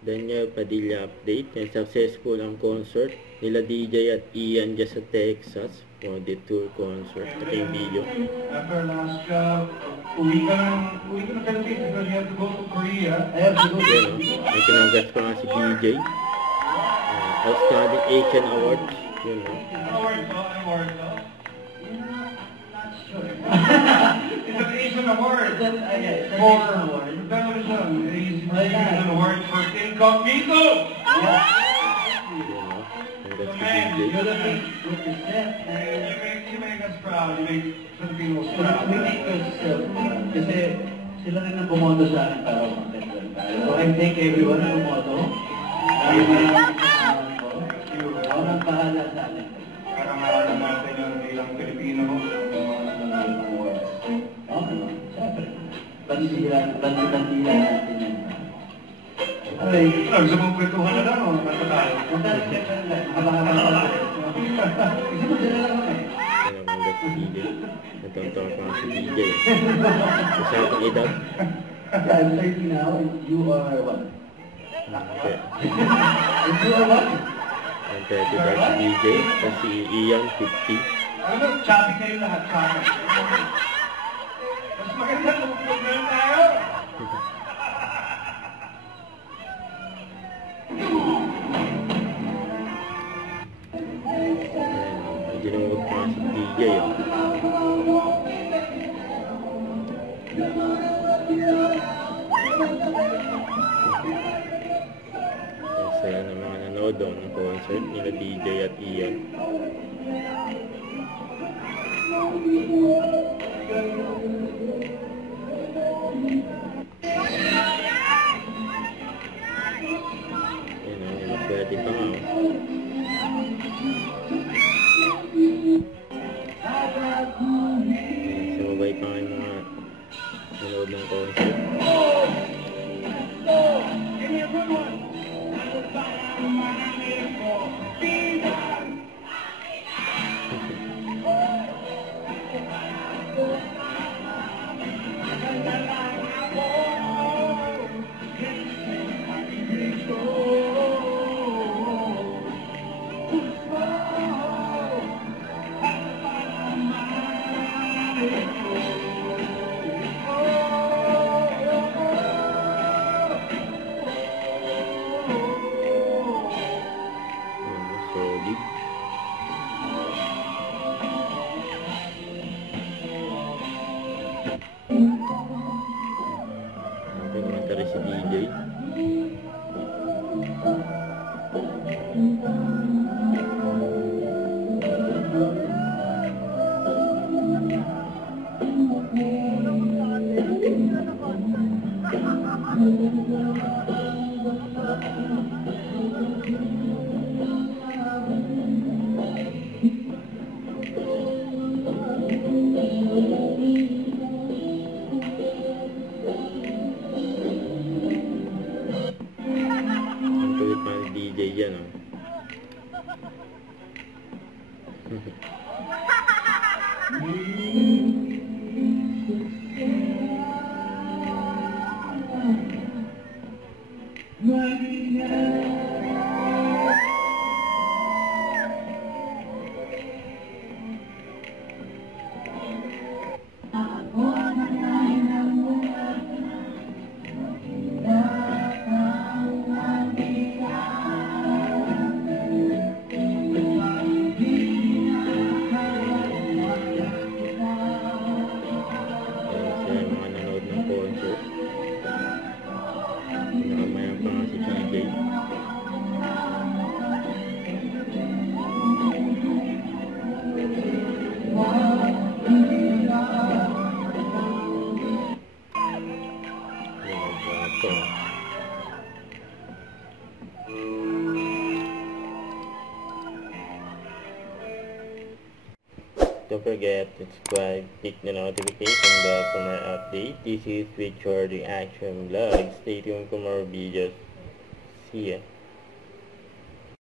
Daniel Padilla update. And successful ang concert nila DJ at Ian dyan sa Texas for the tour concert. Ito yung video. After last job, uwi ka ng Philippines because you have to go to Korea. May tinanggap pa nga si DJ. Outstanding Asian Awards. Yun, no? Award to. It's an Asian award. For television. He's an award for Incognito. You make us proud. You make Filipinos proud. We make us kasi sila rin ang bumoto sa akin para umakit. So I thank everyone na bumoto. Dahil walang bahala sa akin. Karangalan natin yung bilang Pilipino ng mga nanalo ng awards. Okay, siyempre. Bandila natin yan. Ay, gusto mong kwentuhan na lang o nasa tayo? Magdali siyempre lang. Haba-haba na tayo. Gusto mo dala lang ako eh. Tinanggap si DJ. Nagtawa pa nga si DJ. Usapang edad. Yeah, I'm 30 now and you are what? Okay. And you are what? Ang 30 daw si DJ. Tapos si Ian, 50. Ano ba? Choppy kayo lahat, choppy. Mas maganda kung meron tayo. Ginawag pa si DJ. Saya ng mga nanood doon ng concert nila DJ at Ian. Yan o, maswerte pa nga. Sumabay pa nga yung mga nanood ng concert. Solid. Ang komentary si DJ. Ang kulit pa ni DJ dyan, oh. Saya mga nanood ng concert. Nakamayan pa nga si DJ. Don't forget to subscribe, click the notification bell for more updates. This is Richard Reaction Vlog. Stay tuned for more videos. See ya.